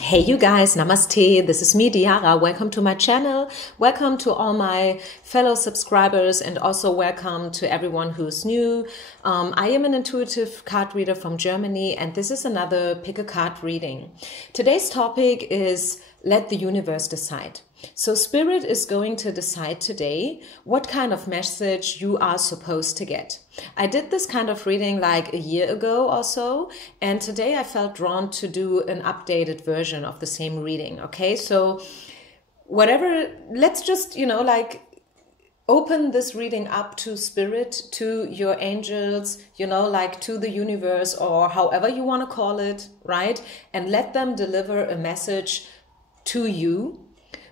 Hey you guys, namaste. This is me, Diara. Welcome to my channel. Welcome to all my fellow subscribers and also welcome to everyone who's new. I am an intuitive card reader from Germany and this is another pick a card reading. Today's topic is let the universe decide. So Spirit is going to decide today what kind of message you are supposed to get. I did this kind of reading like a year ago or so, and today I felt drawn to do an updated version of the same reading. Okay, so whatever, let's just, open this reading up to Spirit, to your angels, to the universe or however you want to call it, right? And let them deliver a message to you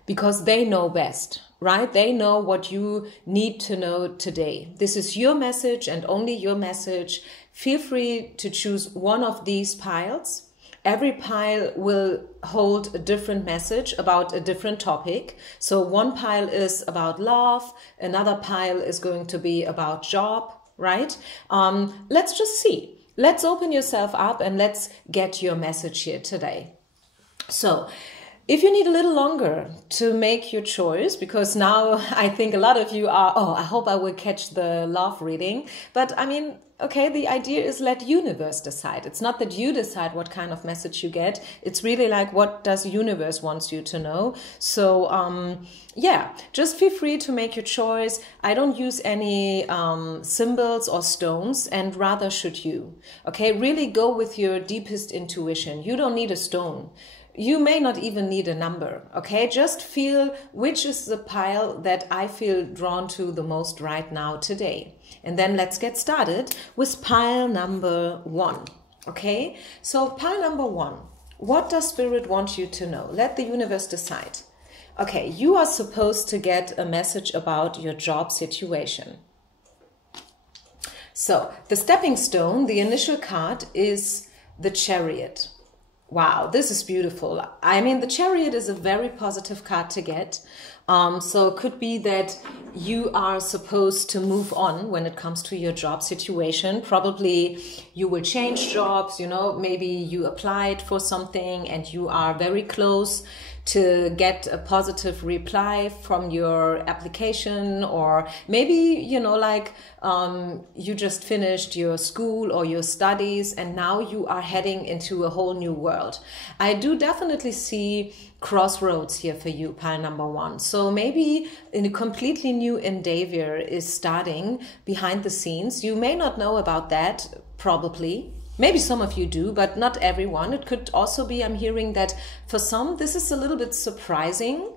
because they know best, right? They know what you need to know today. This is your message and only your message. Feel free to choose one of these piles. Every pile will hold a different message about a different topic. So one pile is about love. Another pile is going to be about job, right? Let's just see. Let's open yourself up and let's get your message here today. So, if you need a little longer to make your choice, because now I think a lot of you are, I hope I will catch the love reading. But I mean, okay, the idea is let universe decide. It's not that you decide what kind of message you get. It's really like, what does the universe wants you to know? So, just feel free to make your choice. I don't use any symbols or stones, and rather should you. Okay, really go with your deepest intuition. You don't need a stone. You may not even need a number, okay? Just feel which is the pile that I feel drawn to the most right now today. And then let's get started with pile number 1, okay? So pile number 1, what does Spirit want you to know? Let the universe decide. Okay, you are supposed to get a message about your job situation. So the stepping stone, the initial card is the Chariot. Wow, this is beautiful. I mean, the Chariot is a very positive card to get. So it could be that you are supposed to move on when it comes to your job situation. Probably you will change jobs, maybe you applied for something and you are very close to get a positive reply from your application, or maybe, you just finished your school or your studies and now you are heading into a whole new world. I do definitely see crossroads here for you, pile number 1. So maybe a completely new endeavor is starting behind the scenes. You may not know about that, probably. Maybe some of you do, but not everyone. It could also be, I'm hearing that for some, this is a little bit surprising.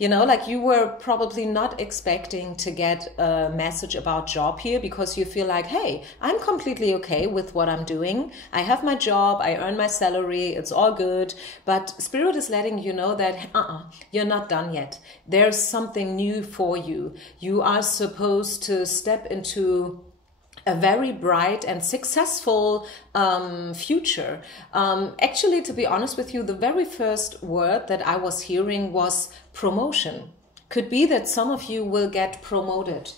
Like you were probably not expecting to get a message about job here because you feel like, hey, I'm completely okay with what I'm doing. I have my job, I earn my salary, it's all good. But Spirit is letting you know that, you're not done yet. There's something new for you. You are supposed to step into a very bright and successful future. Actually, to be honest with you, the very first word that I was hearing was promotion. Could be that some of you will get promoted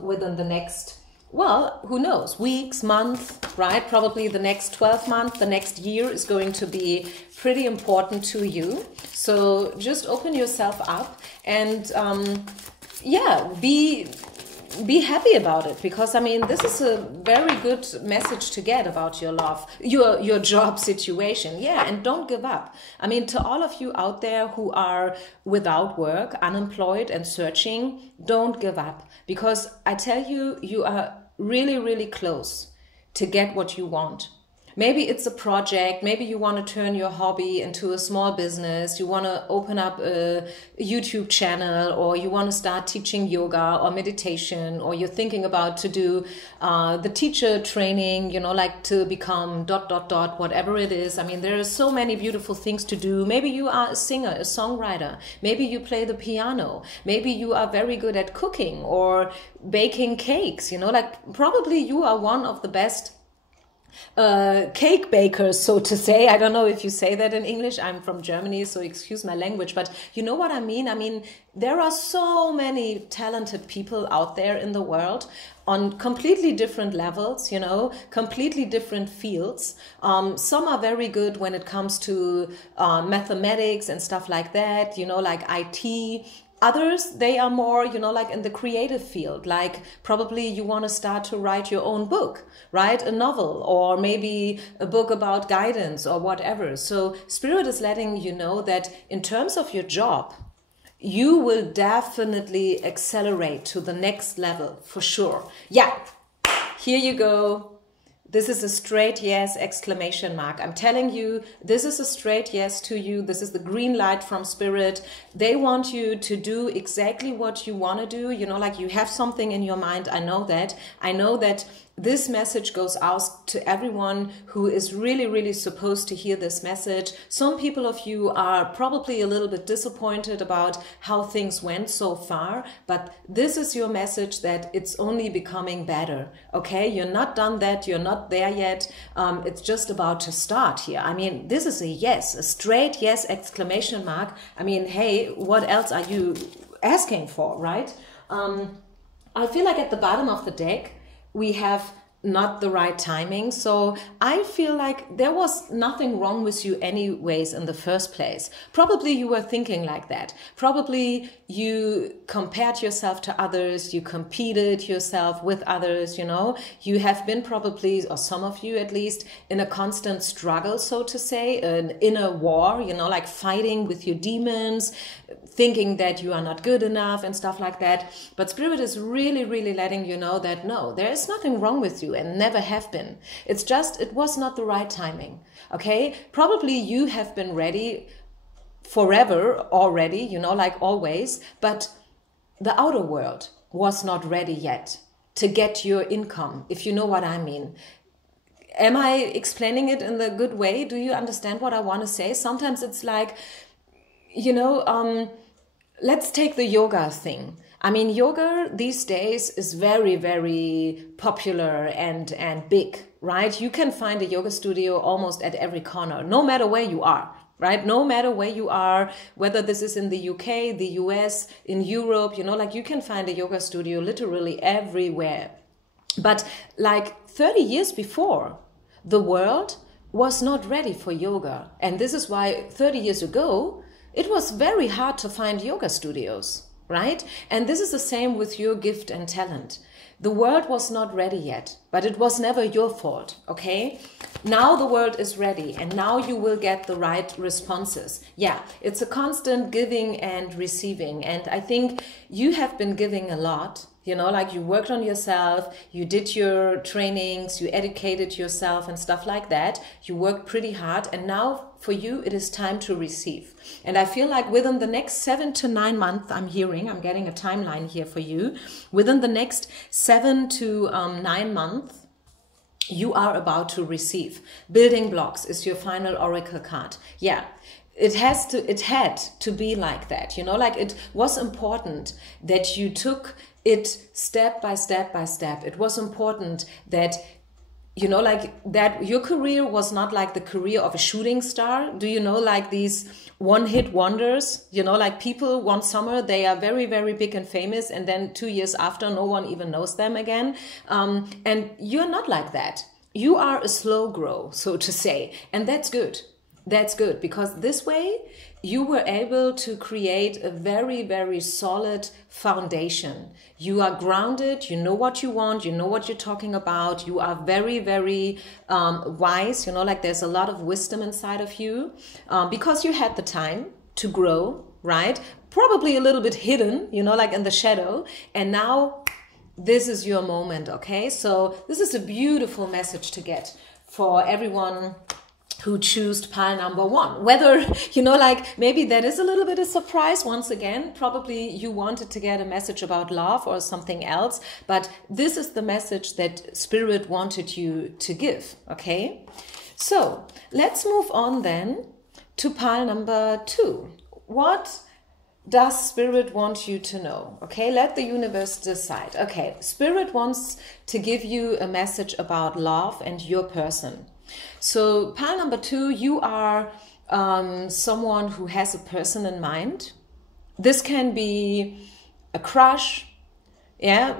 within the next, who knows, weeks, months, right? Probably the next 12 months, the next year is going to be pretty important to you. So just open yourself up and be happy about it, because I mean, this is a very good message to get about your love, your job situation. Yeah, and don't give up. I mean, to all of you out there who are without work, unemployed and searching, don't give up, because I tell you, you are really, really close to get what you want. Maybe it's a project, maybe you want to turn your hobby into a small business, you want to open up a YouTube channel, or you want to start teaching yoga or meditation, or you're thinking about to do the teacher training, to become ... whatever it is. I mean, there are so many beautiful things to do. Maybe you are a singer, a songwriter, maybe you play the piano, maybe you are very good at cooking or baking cakes, probably you are one of the best cake bakers, so to say. I don't know if you say that in English. I'm from Germany, so excuse my language, but you know what I mean? I mean, there are so many talented people out there in the world on completely different levels, you know, completely different fields. Some are very good when it comes to mathematics and stuff like that, you know, like IT. Others, they are more, you know, like in the creative field, like probably you want to start to write your own book, write a novel, or maybe a book about guidance or whatever. So Spirit is letting you know that in terms of your job, you will definitely accelerate to the next level for sure. Yeah, here you go. This is a straight yes, exclamation mark. I'm telling you, this is a straight yes to you. This is the green light from Spirit. They want you to do exactly what you want to do. You know, like you have something in your mind. I know that. I know that this message goes out to everyone who is really, really supposed to hear this message. Some people of you are probably a little bit disappointed about how things went so far, but this is your message that it's only becoming better, okay? You're not done that, you're not there yet. It's just about to start here. I mean, this is a yes, a straight yes, exclamation mark. I mean, hey, what else are you asking for, right? I feel like at the bottom of the deck, we have not the right timing. So I feel like there was nothing wrong with you anyways in the first place. Probably you were thinking like that. Probably you compared yourself to others, you competed yourself with others, you know. You have been probably, or some of you at least, in a constant struggle, so to say, an inner war, you know, like fighting with your demons, thinking that you are not good enough and stuff like that. But Spirit is really, really letting you know that no, there is nothing wrong with you and never have been. It's just, it was not the right timing. Okay? Probably you have been ready forever already, you know, like always, but the outer world was not ready yet to get your income, if you know what I mean. Am I explaining it in the good way? Do you understand what I want to say? Sometimes it's like, you know, let's take the yoga thing. I mean, yoga these days is very, very popular and big, right? You can find a yoga studio almost at every corner, no matter where you are, right? No matter where you are, whether this is in the UK, the US, in Europe, you know, like you can find a yoga studio literally everywhere. But like 30 years before, the world was not ready for yoga. And this is why 30 years ago, it was very hard to find yoga studios, right? And this is the same with your gift and talent. The world was not ready yet, but it was never your fault, okay? Now the world is ready and now you will get the right responses. Yeah, it's a constant giving and receiving. And I think you have been giving a lot. You know, like you worked on yourself, you did your trainings, you educated yourself and stuff like that. You worked pretty hard and now for you it is time to receive. And I feel like within the next 7 to 9 months, I'm getting a timeline here for you. Within the next 7 to 9 months, you are about to receive. Building blocks is your final oracle card. Yeah. It had to be like that, you know, like it was important that you took it step by step by step. It was important that, you know, like that your career was not like the career of a shooting star. Do you know, like these one-hit wonders, you know, like people one summer, they are very, very big and famous. And then 2 years after, no one even knows them again. And you're not like that. You are a slow grow, so to say. And that's good. That's good because this way you were able to create a very, very solid foundation. You are grounded, you know what you want, you know what you're talking about. You are very, very wise, you know, like there's a lot of wisdom inside of you because you had the time to grow, right? Probably a little bit hidden, you know, like in the shadow. And now this is your moment, okay? So this is a beautiful message to get for everyone who choose pile number 1. Whether, you know, like maybe that is a little bit of surprise once again. Probably you wanted to get a message about love or something else, but this is the message that Spirit wanted you to give, okay? So let's move on then to pile number 2. What does Spirit want you to know? Okay, let the universe decide. Okay, Spirit wants to give you a message about love and your person. So pile number 2, you are someone who has a person in mind. This can be a crush, yeah,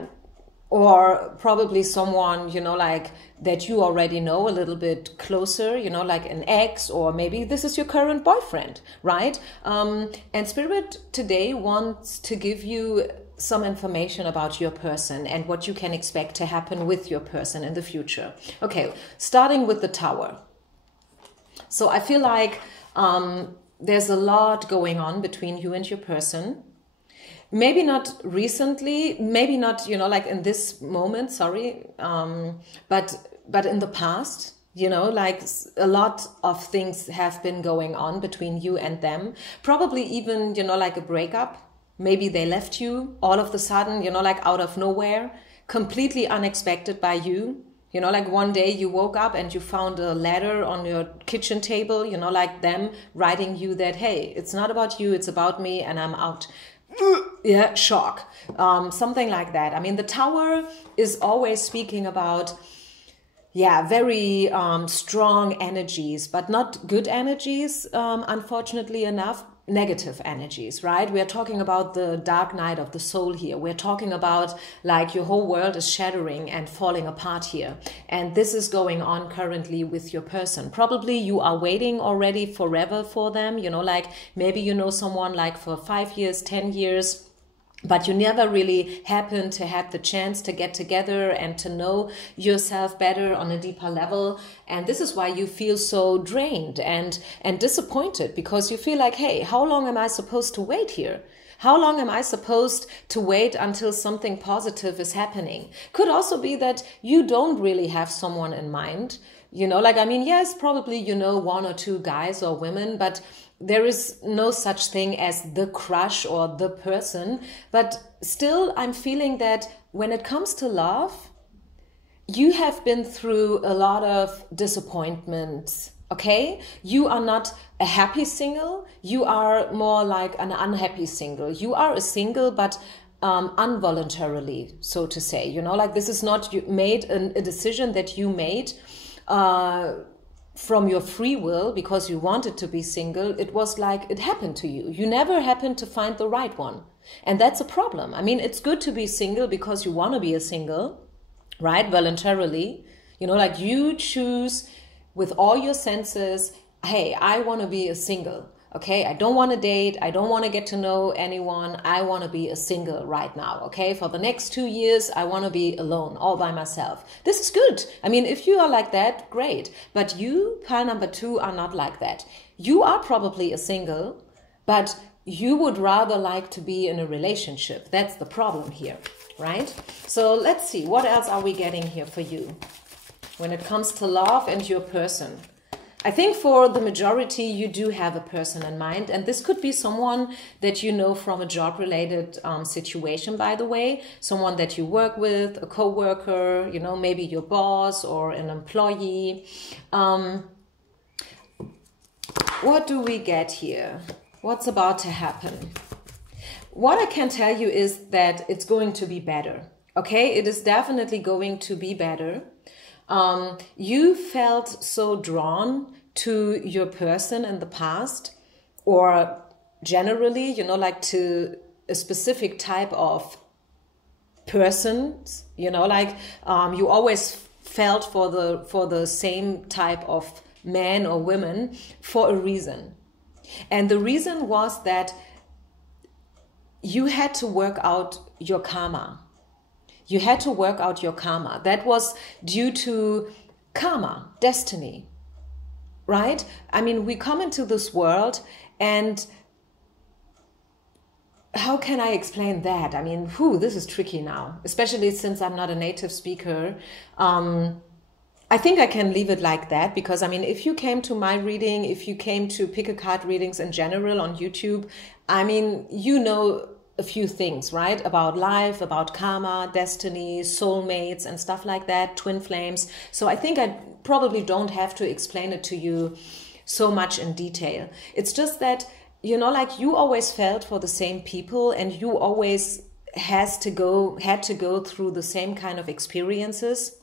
or probably someone, you know, like that you already know a little bit closer, you know, like an ex, or maybe this is your current boyfriend, right? And Spirit today wants to give you some information about your person and what you can expect to happen with your person in the future. Okay, starting with the Tower. So I feel like there's a lot going on between you and your person. Maybe not recently, maybe not, you know, like in this moment, sorry, but in the past, you know, like a lot of things have been going on between you and them. Probably even, you know, like a breakup. Maybe they left you all of a sudden, you know, like out of nowhere, completely unexpected by you. You know, like one day you woke up and you found a letter on your kitchen table, you know, like them writing you that, hey, it's not about you, it's about me, and I'm out. Yeah, shock. Something like that. I mean, the Tower is always speaking about, yeah, very strong energies, but not good energies, unfortunately enough. Negative energies, right? We're talking about the dark night of the soul here. We're talking about like your whole world is shattering and falling apart here. And this is going on currently with your person. Probably you are waiting already forever for them. You know, like maybe you know someone like for 5 years, 10 years, but you never really happened to have the chance to get together and to know yourself better on a deeper level. And this is why you feel so drained and disappointed, because you feel like, hey, how long am I supposed to wait here? How long am I supposed to wait until something positive is happening? Could also be that you don't really have someone in mind. You know, like, I mean, yes, probably, you know, 1 or 2 guys or women, but there is no such thing as the crush or the person. But still, I'm feeling that when it comes to love, you have been through a lot of disappointments, okay? You are not a happy single. You are more like an unhappy single. You are a single, but involuntarily, so to say. You know, like this is not you made a decision that you made from your free will because you wanted to be single. It was like it happened to you. You never happened to find the right one. And that's a problem. I mean, it's good to be single because you want to be a single, right? Voluntarily. You know, like you choose with all your senses, hey, I want to be a single. Okay, I don't want to date. I don't want to get to know anyone. I want to be a single right now. Okay, for the next 2 years, I want to be alone, all by myself. This is good. I mean, if you are like that, great. But you, pile number 2, are not like that. You are probably a single, but you would rather like to be in a relationship. That's the problem here, right? So let's see, what else are we getting here for you when it comes to love and your person? I think for the majority, you do have a person in mind, and this could be someone that you know from a job-related situation, by the way, someone that you work with, a co-worker, you know, maybe your boss or an employee. What do we get here? What's about to happen? What I can tell you is that it's going to be better, okay? It is definitely going to be better. You felt so drawn to your person in the past, or generally, you know, like to a specific type of persons, you know, like you always felt for the same type of man or women for a reason. And the reason was that you had to work out your karma. You had to work out your karma. That was due to karma, destiny, right? I mean, we come into this world, and how can I explain that? I mean, this is tricky now, especially since I'm not a native speaker. I think I can leave it like that because, I mean, if you came to my reading, if you came to pick a card readings in general on YouTube, I mean, you know a few things, right? About life, about karma, destiny, soulmates and stuff like that, twin flames. So I think I probably don't have to explain it to you so much in detail. It's just that you know, like you always felt for the same people, and you always had to go through the same kind of experiences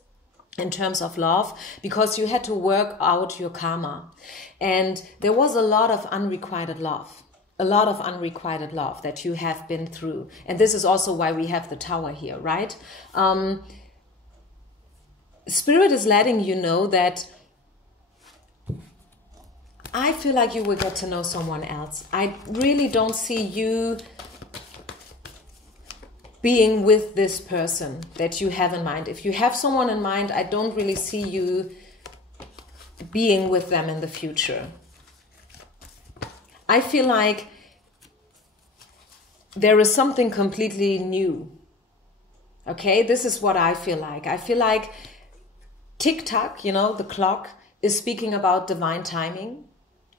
in terms of love, because you had to work out your karma. And there was a lot of unrequited love. A lot of unrequited love that you have been through. And this is also why we have the tower here, right? Spirit is letting you know that I feel like you will get to know someone else. I really don't see you being with this person that you have in mind. If you have someone in mind, I don't really see you being with them in the future. I feel like there is something completely new. Okay, this is what I feel like. I feel like tick-tock, you know, the clock is speaking about divine timing,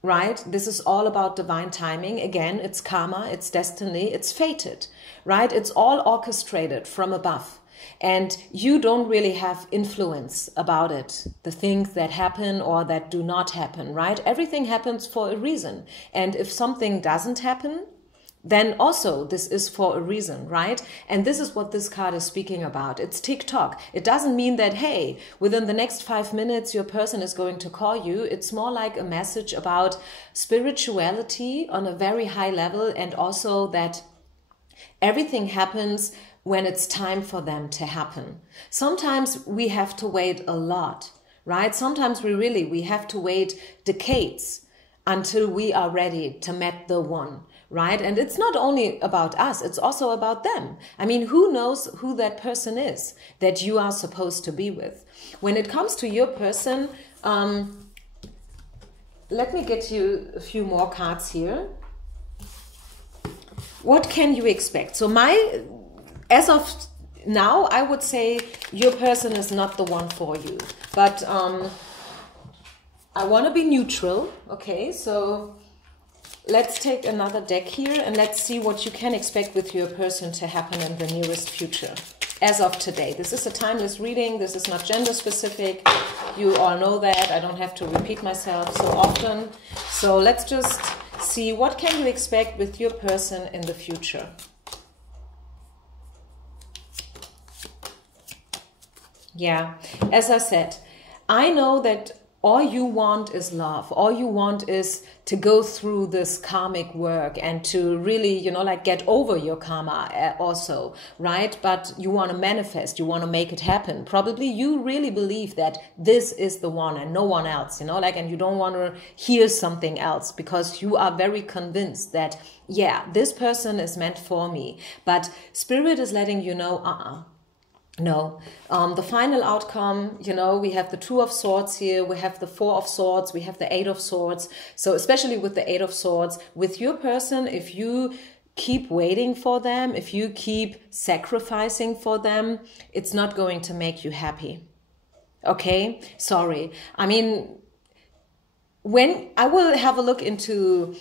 right? This is all about divine timing. Again, it's karma, it's destiny, it's fated, right? It's all orchestrated from above. And you don't really have influence about it, the things that happen or that do not happen, right? Everything happens for a reason. And if something doesn't happen, then also this is for a reason, right? And this is what this card is speaking about. It's tick-tock. It doesn't mean that, hey, within the next 5 minutes, your person is going to call you. It's more like a message about spirituality on a very high level, and also that everything happens when it's time for them to happen. Sometimes we have to wait a lot, right? Sometimes we have to wait decades until we are ready to meet the one, right? And it's not only about us, it's also about them. I mean, who knows who that person is that you are supposed to be with? When it comes to your person, let me get you a few more cards here. What can you expect? So as of now, I would say your person is not the one for you. But I want to be neutral. Okay, so let's take another deck here and let's see what you can expect with your person to happen in the nearest future. As of today, this is a timeless reading. This is not gender specific. You all know that. I don't have to repeat myself so often. So let's just see what can you expect with your person in the future. Yeah, as I said, I know that all you want is love. All you want is to go through this karmic work and to really, you know, like get over your karma also, right? But you want to manifest, you want to make it happen. Probably you really believe that this is the one and no one else, you know, like, and you don't want to hear something else because you are very convinced that, yeah, this person is meant for me. But Spirit is letting you know, no, the final outcome, you know, we have the Two of Swords here, we have the Four of Swords, we have the Eight of Swords. So especially with the Eight of Swords, with your person, if you keep waiting for them, if you keep sacrificing for them, it's not going to make you happy. Okay, sorry. I mean, when I will have a look into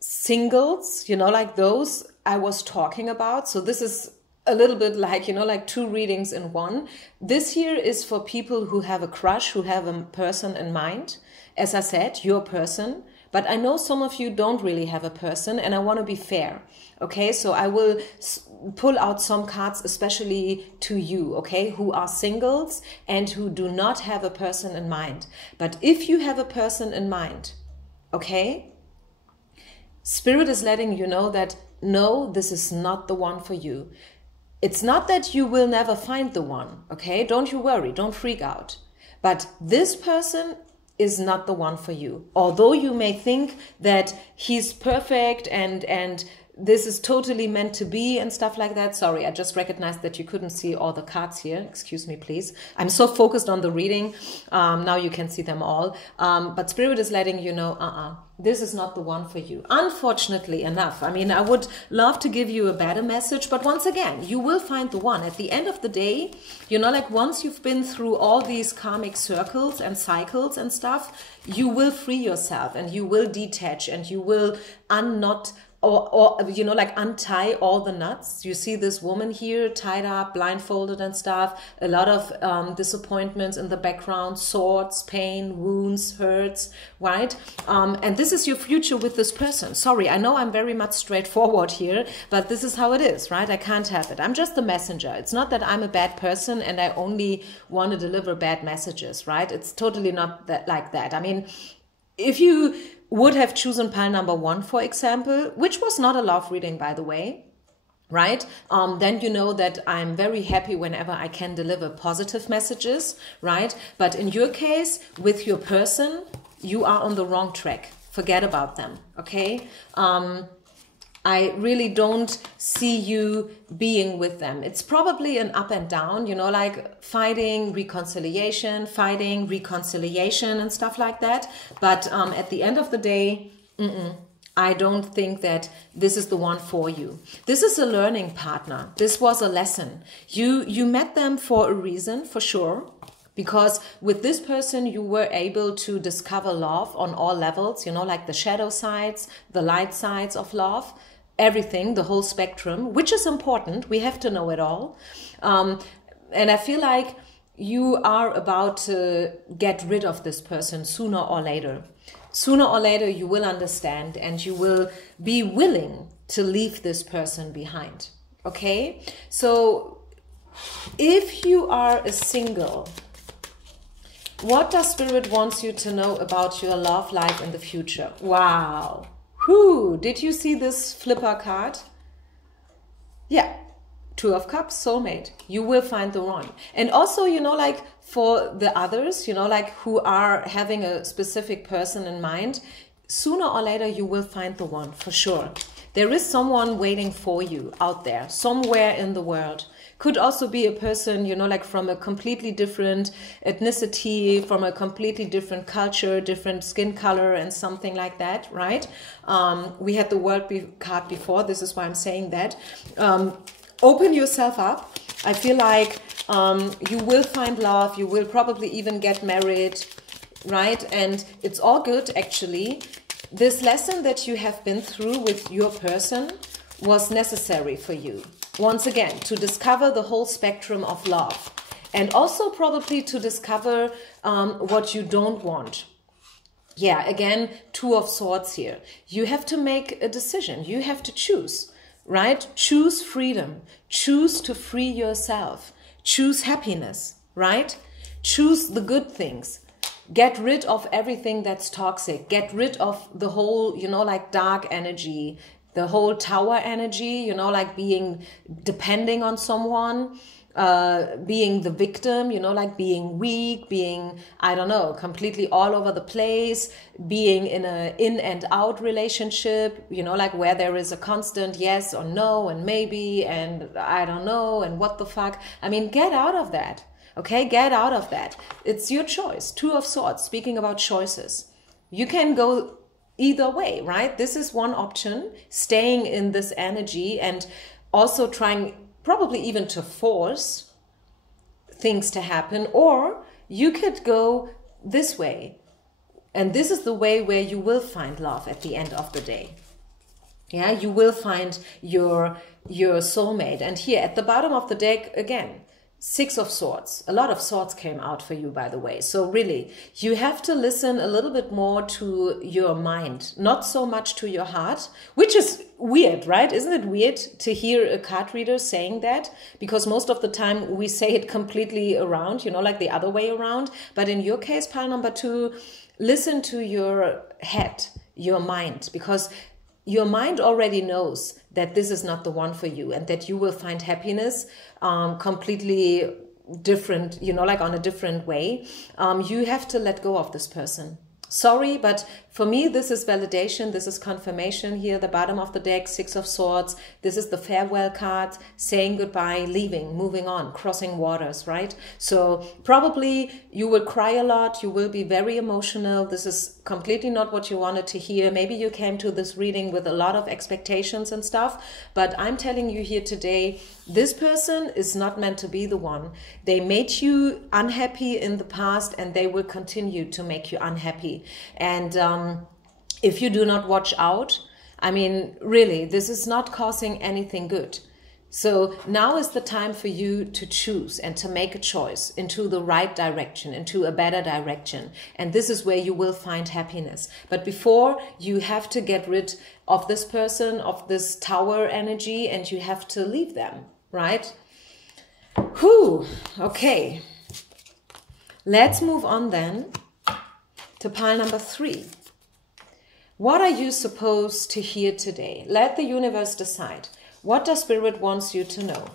singles, you know, like those I was talking about. So this is a little bit like, you know, like two readings in one. This here is for people who have a crush, who have a person in mind. As I said, your person. But I know some of you don't really have a person, and I want to be fair. Okay, so I will pull out some cards especially to you, okay, who are singles and who do not have a person in mind. But if you have a person in mind, okay, Spirit is letting you know that, no, this is not the one for you. It's not that you will never find the one, okay? Don't you worry, don't freak out. But this person is not the one for you. Although you may think that he's perfect and this is totally meant to be and stuff like that. Sorry, I just recognized that you couldn't see all the cards here. Excuse me, please. I'm so focused on the reading. Now you can see them all. But Spirit is letting you know, this is not the one for you. Unfortunately enough. I mean, I would love to give you a better message, but once again, you will find the one. At the end of the day, you know, like once you've been through all these karmic circles and cycles and stuff, you will free yourself and you will detach and you will unknot or you know, like untie all the knots. You see this woman here tied up, blindfolded and stuff, a lot of disappointments in the background, swords, pain, wounds, hurts, right? And this is your future with this person. Sorry, I know I'm very much straightforward here, but this is how it is, right? I can't help it. I'm just the messenger. It's not that I'm a bad person and I only want to deliver bad messages, right? It's totally not that like that. I mean, if you would have chosen pile number 1, for example, which was not a love reading, by the way, right? Then you know that I'm very happy whenever I can deliver positive messages, right? But in your case, with your person, you are on the wrong track. Forget about them, okay? I really don't see you being with them. It's probably an up and down, you know, like fighting, reconciliation, and stuff like that. But at the end of the day, I don't think that this is the one for you. This is a learning partner. This was a lesson. You met them for a reason, for sure. Because with this person, you were able to discover love on all levels, you know, like the shadow sides, the light sides of love. Everything, the whole spectrum, which is important. We have to know it all. And I feel like you are about to get rid of this person sooner or later. Sooner or later, you will understand and you will be willing to leave this person behind. Okay? So if you are a single, what does Spirit wants you to know about your love life in the future? Wow. Whew, did you see this flipper card? Yeah, 2 of Cups, soulmate. You will find the one. And also, you know, like for the others, you know, like who are having a specific person in mind, sooner or later you will find the one, for sure. There is someone waiting for you out there, somewhere in the world. Could also be a person, you know, like from a completely different ethnicity, from a completely different culture, different skin color and something like that, right? We had the world card before. This is why I'm saying that. Open yourself up. I feel like you will find love. You will probably even get married, right? And it's all good, actually. This lesson that you have been through with your person was necessary for you. Once again, to discover the whole spectrum of love. And also probably to discover what you don't want. Yeah, again, 2 of Swords here. You have to make a decision. You have to choose, right? Choose freedom. Choose to free yourself. Choose happiness, right? Choose the good things. Get rid of everything that's toxic. Get rid of the whole, you know, like dark energy, the whole tower energy, you know, like being depending on someone, being the victim, you know, like being weak, being, I don't know, completely all over the place, being in a in and out relationship, you know, like where there is a constant yes or no and maybe and I don't know and what the fuck. I mean, get out of that. Okay, get out of that. It's your choice. 2 of Swords, speaking about choices. You can go either way, right? This is one option, staying in this energy and also trying probably even to force things to happen. Or you could go this way. And this is the way where you will find love at the end of the day. Yeah, you will find your soulmate. And here at the bottom of the deck, again, 6 of Swords. A lot of swords came out for you, by the way. So really, you have to listen a little bit more to your mind, not so much to your heart, which is weird, right? Isn't it weird to hear a card reader saying that? Because most of the time we say it completely around, you know, like the other way around. But in your case, pile number 2, listen to your head, your mind, because your mind already knows that this is not the one for you and that you will find happiness completely different, you know, like on a different way. You have to let go of this person. Sorry, but for me, this is validation. This is confirmation here. The bottom of the deck, 6 of Swords. This is the farewell card, saying goodbye, leaving, moving on, crossing waters, right? So probably you will cry a lot. You will be very emotional. This is completely not what you wanted to hear. Maybe you came to this reading with a lot of expectations and stuff, but I'm telling you here today, this person is not meant to be the one. They made you unhappy in the past and they will continue to make you unhappy. And if you do not watch out, I mean, really, this is not causing anything good. So now is the time for you to choose and to make a choice into the right direction, into a better direction. And this is where you will find happiness. But before, you have to get rid of this person, of this tower energy, and you have to leave them, right? Whew, okay. Let's move on then to pile number 3. What are you supposed to hear today? Let the universe decide. What does Spirit wants you to know?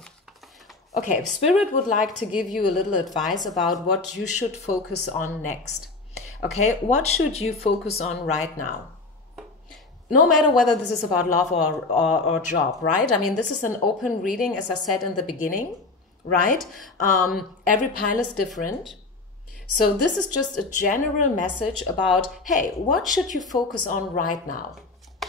Okay, Spirit would like to give you a little advice about what you should focus on next. Okay, what should you focus on right now? No matter whether this is about love or job, right? I mean, this is an open reading, as I said in the beginning, right? Every pile is different. So this is just a general message about, hey, what should you focus on right now?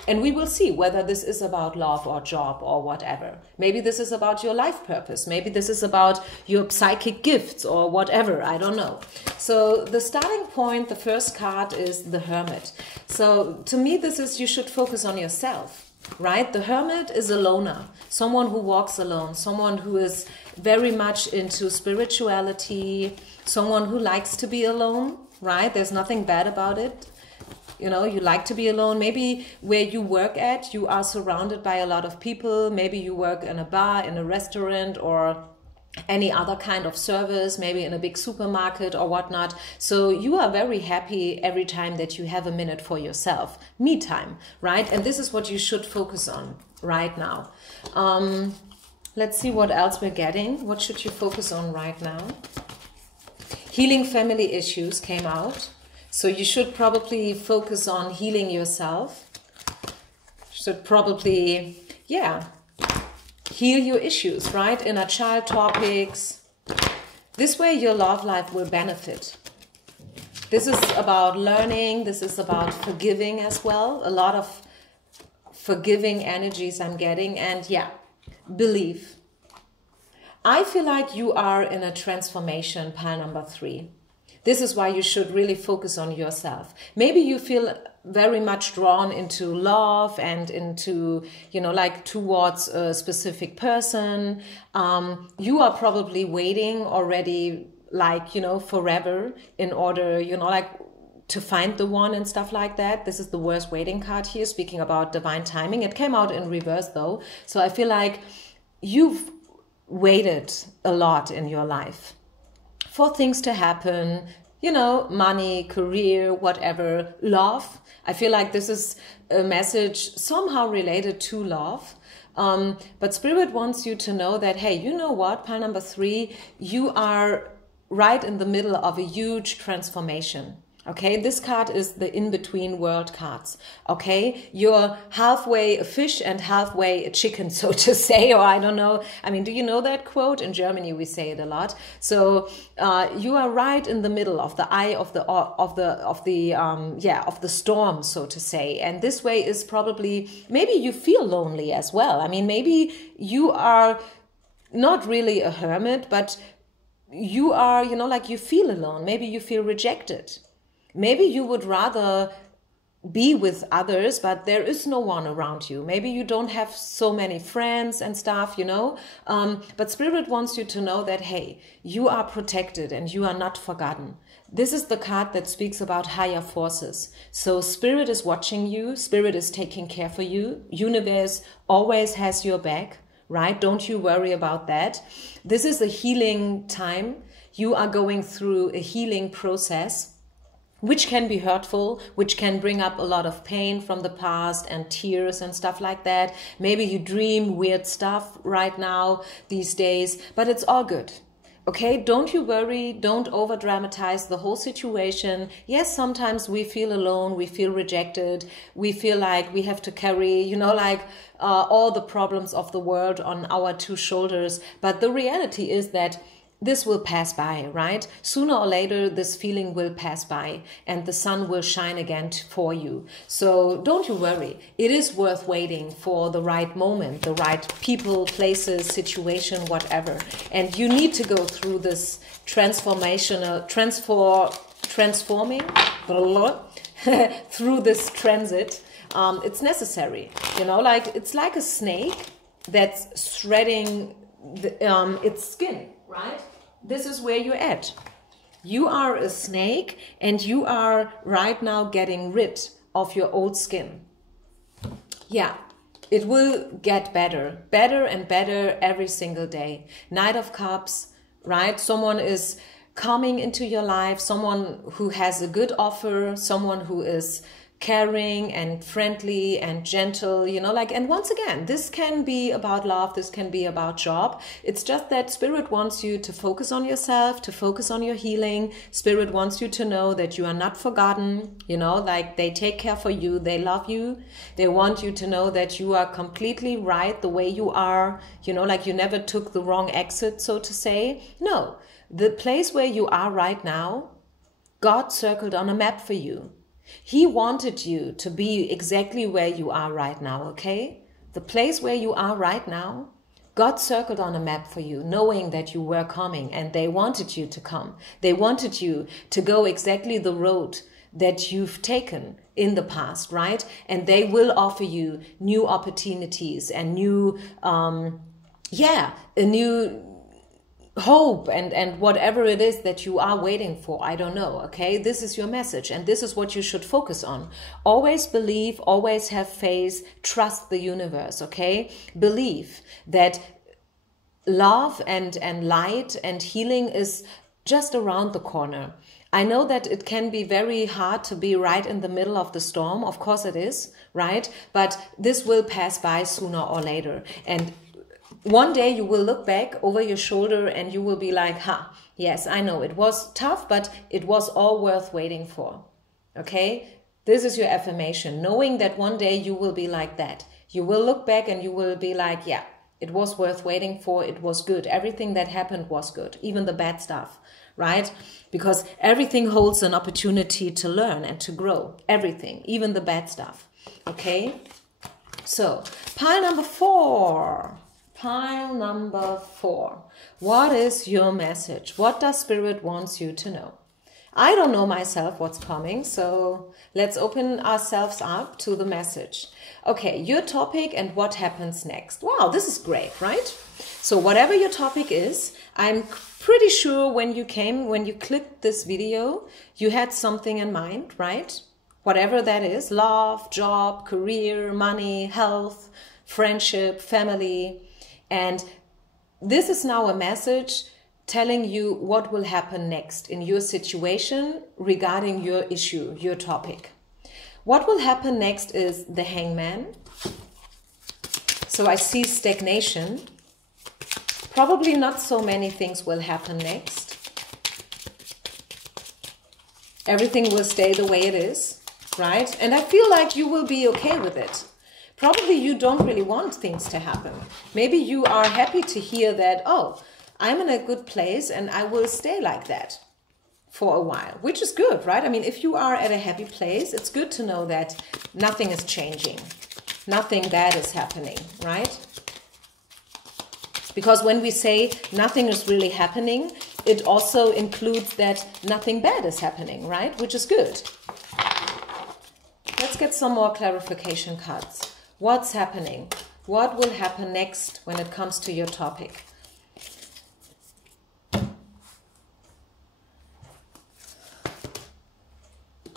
And we will see whether this is about love or job or whatever. Maybe this is about your life purpose. Maybe this is about your psychic gifts or whatever. I don't know. So the starting point, the first card is the Hermit. So to me, this is you should focus on yourself, right? The Hermit is a loner, someone who walks alone, someone who is very much into spirituality, someone who likes to be alone, right? There's nothing bad about it. You know, you like to be alone. Maybe where you work at, you are surrounded by a lot of people. Maybe you work in a bar, in a restaurant, or any other kind of service, maybe in a big supermarket or whatnot. So you are very happy every time that you have a minute for yourself. Me time, right? And this is what you should focus on right now. Let's see what else we're getting. What should you focus on right now? Healing family issues came out. So you should probably focus on healing yourself. Should probably, yeah, heal your issues, right? Inner child topics. This way your love life will benefit. This is about learning. This is about forgiving as well. A lot of forgiving energies I'm getting. And yeah, belief. I feel like you are in a transformation, pile number 3. This is why you should really focus on yourself. Maybe you feel very much drawn into love and into, you know, like towards a specific person. You are probably waiting already, like, you know, forever in order, you know, like to find the one and stuff like that. This is the worst waiting card here, speaking about divine timing. It came out in reverse though. So I feel like you've waited a lot in your life for things to happen, you know, money, career, whatever, love. I feel like this is a message somehow related to love. But Spirit wants you to know that, hey, you know what, pile number 3, you are right in the middle of a huge transformation. Okay, this card is the in-between world cards. Okay, you're halfway a fish and halfway a chicken, so to say, or I don't know. I mean, do you know that quote? In Germany, we say it a lot. So you are right in the middle of the eye of the storm, so to say. And this way is probably, maybe you feel lonely as well. I mean, maybe you are not really a hermit, but you are, you know, like you feel alone. Maybe you feel rejected. Maybe you would rather be with others, but there is no one around you. Maybe you don't have so many friends and stuff, you know. But Spirit wants you to know that, hey, you are protected and you are not forgotten. This is the card that speaks about higher forces. So Spirit is watching you. Spirit is taking care for you. Universe always has your back, right? Don't you worry about that. This is a healing time. You are going through a healing process, which can be hurtful, which can bring up a lot of pain from the past and tears and stuff like that. Maybe you dream weird stuff right now, these days, but it's all good. Okay, don't you worry, don't over dramatize the whole situation. Yes, sometimes we feel alone, we feel rejected, we feel like we have to carry, you know, like all the problems of the world on our 2 shoulders. But the reality is that this will pass by, right? Sooner or later, this feeling will pass by and the sun will shine again for you. So don't you worry. It is worth waiting for the right moment, the right people, places, situation, whatever. And you need to go through this transforming through this transit It's necessary, you know, like it's like a snake that's shredding its skin, right? This is where you're at. You are a snake and you are right now getting rid of your old skin. Yeah, it will get better and better every single day. Knight of Cups, right? Someone is coming into your life, someone who has a good offer, someone who is caring and friendly and gentle, you know, like, and once again, this can be about love, this can be about job. It's just that Spirit wants you to focus on yourself, to focus on your healing. Spirit wants you to know that you are not forgotten, you know, like they take care for you, they love you. They want you to know that you are completely right the way you are, you know, like you never took the wrong exit, so to say. No, the place where you are right now, God circled on a map for you. He wanted you to be exactly where you are right now, okay? The place where you are right now, God circled on a map for you, knowing that you were coming, and they wanted you to come. They wanted you to go exactly the road that you've taken in the past, right? And they will offer you new opportunities and new, a new hope and whatever it is that you are waiting for. I don't know, okay? This is your message and this is what you should focus on. Always believe, always have faith, trust the universe, okay? Believe that love and light and healing is just around the corner. I know that it can be very hard to be right in the middle of the storm. Of course it is, right? But this will pass by sooner or later. And one day you will look back over your shoulder and you will be like, yes, I know it was tough, but it was all worth waiting for. Okay? This is your affirmation, knowing that one day you will be like that. You will look back and you will be like, yeah, it was worth waiting for. It was good. Everything that happened was good, even the bad stuff, right? Because everything holds an opportunity to learn and to grow. Everything, even the bad stuff. Okay? So, pile number 4. Pile number 4. What is your message? What does Spirit wants you to know? I don't know myself what's coming, so let's open ourselves up to the message. Okay, your topic and what happens next. Wow, this is great, right? So whatever your topic is, I'm pretty sure when you clicked this video, you had something in mind, right? Whatever that is, love, job, career, money, health, friendship, family. And this is now a message telling you what will happen next in your situation regarding your issue, your topic. What will happen next is the Hangman. So I see stagnation. Probably not so many things will happen next. Everything will stay the way it is, right? And I feel like you will be okay with it. Probably you don't really want things to happen. Maybe you are happy to hear that, oh, I'm in a good place and I will stay like that for a while, which is good, right? I mean, if you are at a happy place, it's good to know that nothing is changing. Nothing bad is happening, right? Because when we say nothing is really happening, it also includes that nothing bad is happening, right? Which is good. Let's get some more clarification cards. What's happening? What will happen next when it comes to your topic?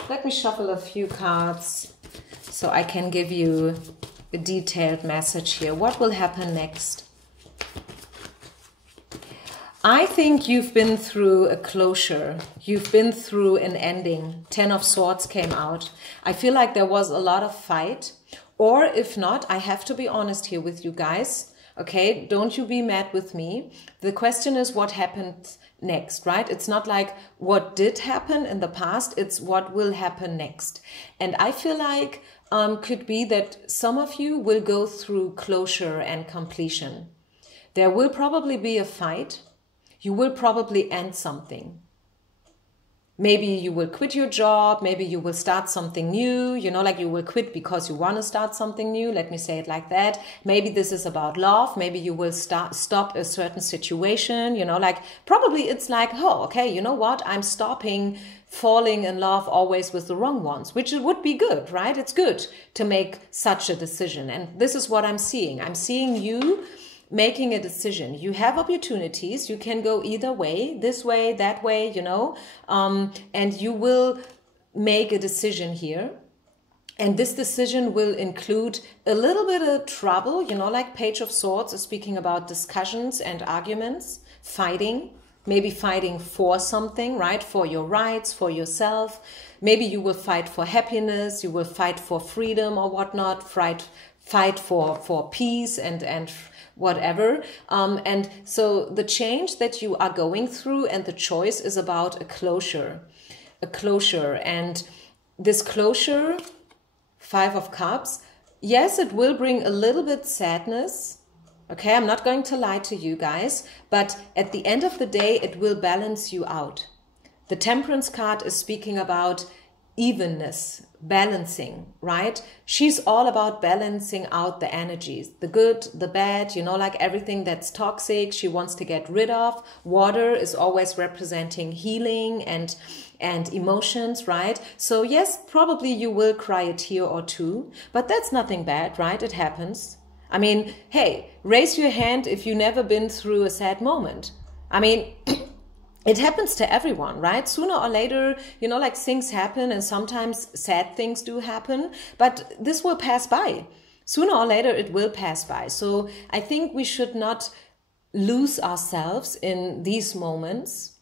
Let me shuffle a few cards so I can give you a detailed message here. What will happen next? I think you've been through a closure. You've been through an ending. 10 of Swords came out. I feel like there was a lot of fight. Or if not, I have to be honest here with you guys. Okay, don't you be mad with me. The question is what happened next, right? It's not like what did happen in the past. It's what will happen next. And I feel like could be that some of you will go through closure and completion. There will probably be a fight. You will probably end something. Maybe you will quit your job. Maybe you will start something new. You know, like you will quit because you want to start something new. Let me say it like that. Maybe this is about love. Maybe you will stop a certain situation. You know, like probably it's like, oh, okay, you know what? I'm stopping falling in love always with the wrong ones, which it would be good, right? It's good to make such a decision. And this is what I'm seeing. I'm seeing you making a decision. You have opportunities. You can go either way, this way, that way, you know, and you will make a decision here. And this decision will include a little bit of trouble, you know, like Page of Swords is speaking about discussions and arguments, fighting, maybe fighting for something, right? For your rights, for yourself. Maybe you will fight for happiness, you will fight for freedom or whatnot, fight for peace and whatever. And so the change that you are going through and the choice is about a closure. And this closure, Five of Cups, yes, it will bring a little bit sadness. Okay, I'm not going to lie to you guys, but at the end of the day, it will balance you out. The Temperance card is speaking about evenness, balancing, right? She's all about balancing out the energies, the good, the bad, you know, like everything that's toxic, she wants to get rid of. Water is always representing healing and emotions, right? So yes, probably you will cry a tear or two, but that's nothing bad, right? It happens. I mean, hey, raise your hand if you've never been through a sad moment. I mean, it happens to everyone, right? Sooner or later, you know, like things happen and sometimes sad things do happen, but this will pass by. Sooner or later, it will pass by. So I think we should not lose ourselves in these moments.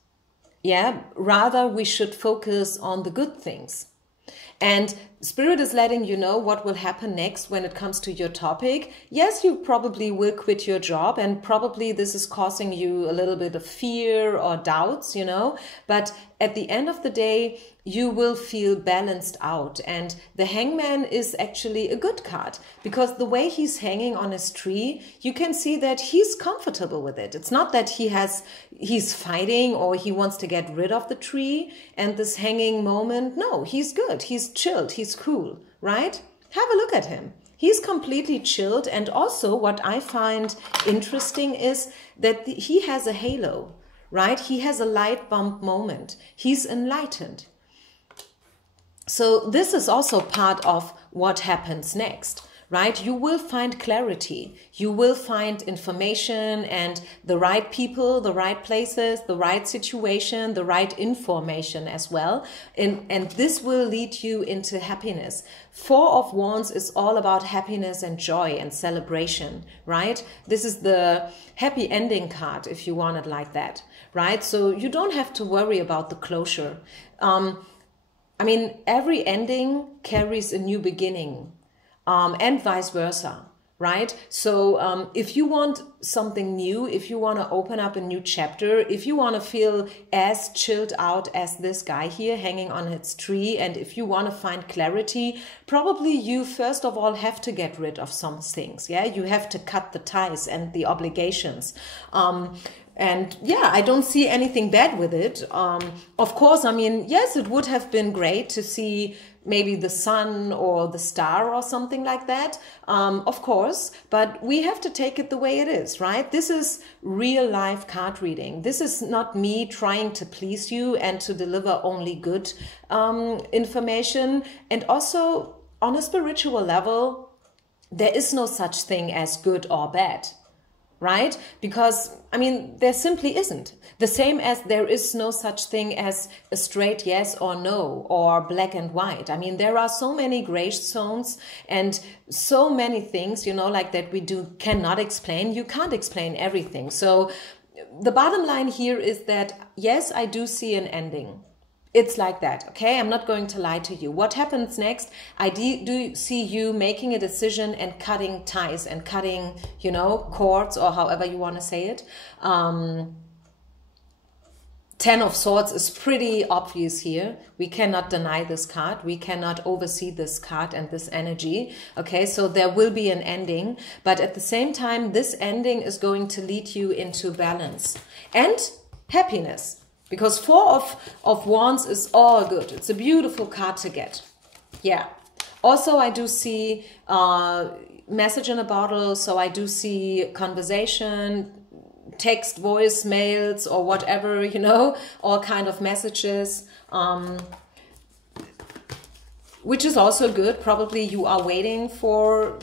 Yeah, rather we should focus on the good things. And Spirit is letting you know what will happen next when it comes to your topic. Yes, you probably will quit your job and probably this is causing you a little bit of fear or doubts, you know, but at the end of the day, you will feel balanced out. And the Hangman is actually a good card because the way he's hanging on his tree, you can see that he's comfortable with it. It's not that he's fighting or he wants to get rid of the tree and this hanging moment. No, he's good. He's chilled. He's cool, right? Have a look at him. He's completely chilled. And also what I find interesting is that he has a halo, right? He has a light bulb moment. He's enlightened. So this is also part of what happens next, right? You will find clarity. You will find information and the right people, the right places, the right situation, the right information as well. And this will lead you into happiness. Four of Wands is all about happiness and joy and celebration, right? This is the happy ending card, if you want it like that, right? So you don't have to worry about the closure. I mean, every ending carries a new beginning, and vice versa, right? So if you want something new, if you want to open up a new chapter, if you want to feel as chilled out as this guy here hanging on its tree, and if you want to find clarity, probably you first of all have to get rid of some things. Yeah, you have to cut the ties and the obligations. And yeah, I don't see anything bad with it. Of course, I mean, yes, it would have been great to see maybe the sun or the star or something like that. Of course, but we have to take it the way it is, right? This is real life card reading. This is not me trying to please you and to deliver only good information. And also on a spiritual level, there is no such thing as good or bad. Right? Because, I mean, there simply isn't. The same as there is no such thing as a straight yes or no or black and white. I mean, there are so many gray zones and so many things, you know, like that we cannot explain. You can't explain everything. So the bottom line here is that, yes, I do see an ending. It's like that, okay? I'm not going to lie to you. What happens next? I do see you making a decision and cutting ties and cutting, you know, cords or however you want to say it. Ten of Swords is pretty obvious here. We cannot deny this card. We cannot oversee this card and this energy. Okay, so there will be an ending. But at the same time, this ending is going to lead you into balance and happiness. Because Four of Wands is all good. It's a beautiful card to get. Yeah. Also, I do see message in a bottle. So I do see conversation, text voicemails or whatever, you know, all kind of messages, which is also good. Probably you are waiting for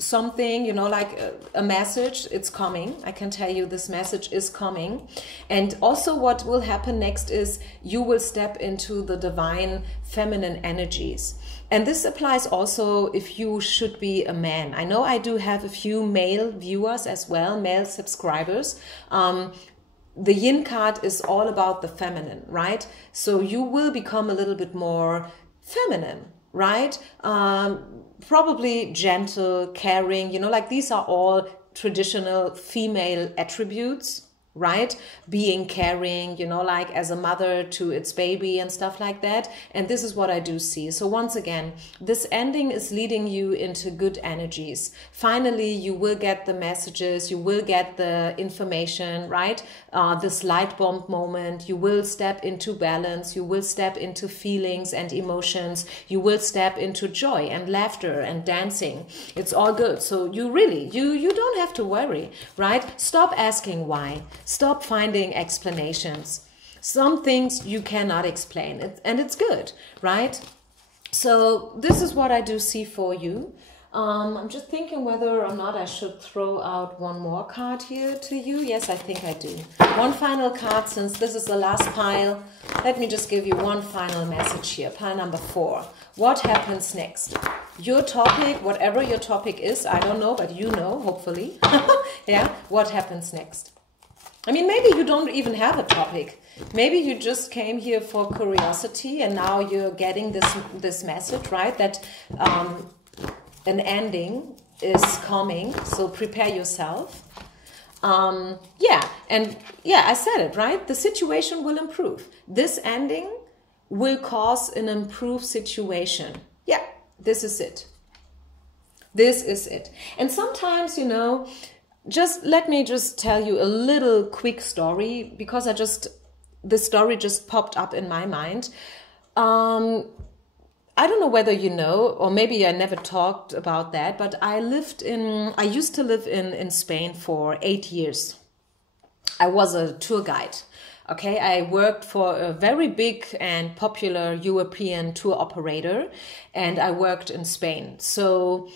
something, you know, like a message. It's coming. I can tell you this message is coming. And also what will happen next is you will step into the divine feminine energies. And this applies also if you should be a man. I know I do have a few male viewers as well, male subscribers. The yin card is all about the feminine, right? So you will become a little bit more feminine, right? Probably gentle, caring, you know, like these are all traditional female attributes, right? Being caring, you know, like as a mother to its baby and stuff like that. And this is what I do see. So once again, this ending is leading you into good energies. Finally, you will get the messages, you will get the information, right? This light bulb moment, you will step into balance, you will step into feelings and emotions, you will step into joy and laughter and dancing. It's all good. So you really, you don't have to worry, right? Stop asking why. Stop finding explanations. Some things you cannot explain, and it's good, right? So this is what I do see for you. I'm just thinking whether or not I should throw out one more card here to you. Yes, I think I do. One final card, since this is the last pile. Let me just give you one final message here. Pile number 4. What happens next? Your topic, whatever your topic is, I don't know, but you know, hopefully. Yeah, what happens next? I mean, maybe you don't even have a topic. Maybe you just came here for curiosity and now you're getting this message, right? That an ending is coming. So prepare yourself. Yeah, and yeah, I said it, right? The situation will improve. This ending will cause an improved situation. Yeah, this is it. This is it. And sometimes, you know, just let me just tell you a little quick story, because this story just popped up in my mind. I don't know whether you know, or maybe I never talked about that, but I used to live in Spain for 8 years. I was a tour guide. Okay, I worked for a very big and popular European tour operator, and I worked in Spain. So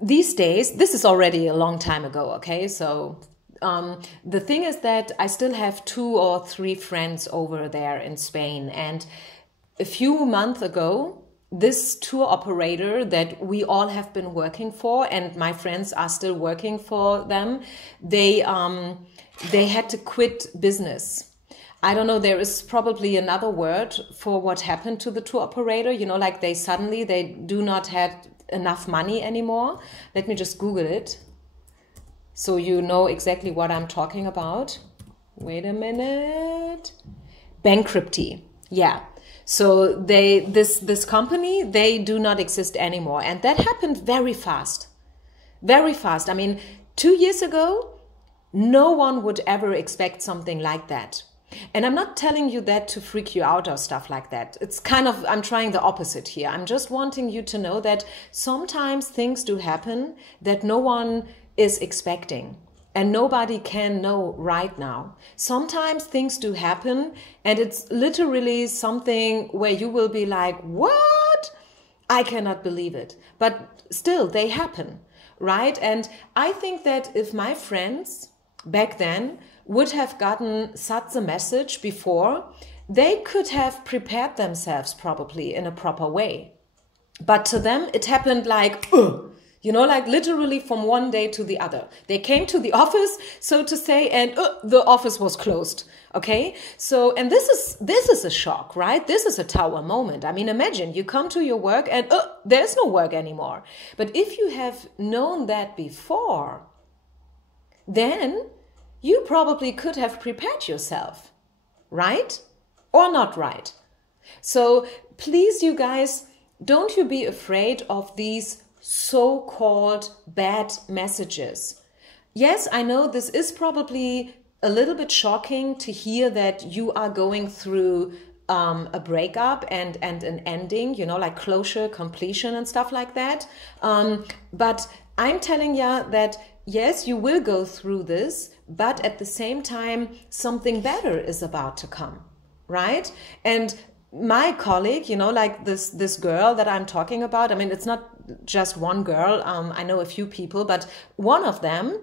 these days, this is already a long time ago, okay? So the thing is that I still have 2 or 3 friends over there in Spain. And a few months ago, this tour operator that we all have been working for, and my friends are still working for them, they had to quit business. I don't know, there is probably another word for what happened to the tour operator. You know, like they do not have enough money anymore. Let me just Google it so you know exactly what I'm talking about. Wait a minute. Bankruptcy. Yeah. So this company, they do not exist anymore. And that happened very fast. Very fast. I mean, 2 years ago, no one would ever expect something like that. And I'm not telling you that to freak you out or stuff like that. It's kind of, I'm trying the opposite here. I'm just wanting you to know that sometimes things do happen that no one is expecting and nobody can know right now. Sometimes things do happen and it's literally something where you will be like, what? I cannot believe it. But still, they happen, right? And I think that if my friends back then would have gotten such a message before, they could have prepared themselves probably in a proper way. But to them, it happened like, you know, like literally from one day to the other. They came to the office, so to say, and the office was closed. Okay, so, and this is a shock, right? This is a tower moment. I mean, imagine you come to your work and there's no work anymore. But if you have known that before, then you probably could have prepared yourself, right? Or not right? So please, you guys, don't you be afraid of these so-called bad messages. Yes, I know this is probably a little bit shocking to hear that you are going through a breakup and an ending, you know, like closure, completion and stuff like that. But I'm telling you that yes, you will go through this, but at the same time, something better is about to come, right? And my colleague, you know, like this girl that I'm talking about, I mean, it's not just one girl. I know a few people, but one of them,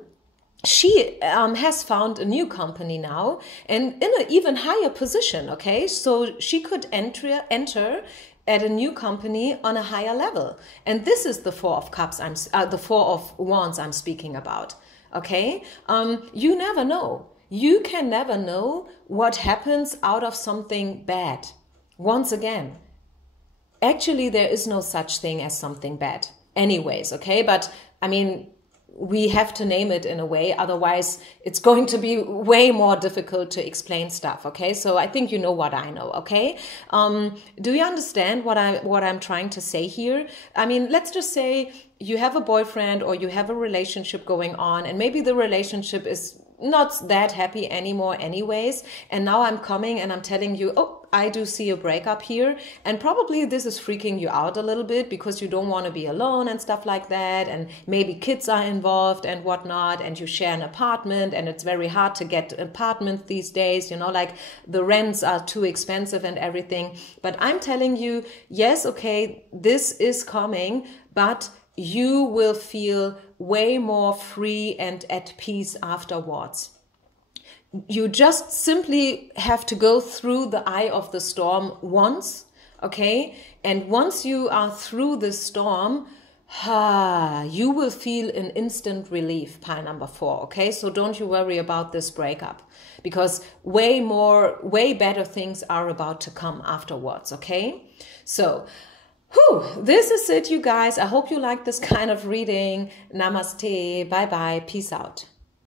she has found a new company now and in an even higher position, okay? So she could enter at a new company on a higher level. And this is the Four of Cups, the Four of Wands I'm speaking about, okay? You never know. You can never know what happens out of something bad. Once again, actually, there is no such thing as something bad anyways, okay? But I mean, we have to name it in a way, otherwise it's going to be way more difficult to explain stuff, okay? So I think you know what I know, okay? Do you understand what I'm trying to say here? I mean, let's just say you have a boyfriend or you have a relationship going on, and maybe the relationship is not that happy anymore anyways, and now I'm coming and I'm telling you, oh, I do see a breakup here, and probably this is freaking you out a little bit because you don't want to be alone and stuff like that, and maybe kids are involved and whatnot, and you share an apartment and it's very hard to get apartments these days, you know, like the rents are too expensive and everything. But I'm telling you, yes, okay, this is coming, but you will feel way more free and at peace afterwards. You just simply have to go through the eye of the storm once, okay? And once you are through the storm, you will feel an instant relief, pile number 4, okay? So don't you worry about this breakup, because way better things are about to come afterwards, okay? So, this is it, you guys. I hope you like this kind of reading. Namaste. Bye-bye. Peace out.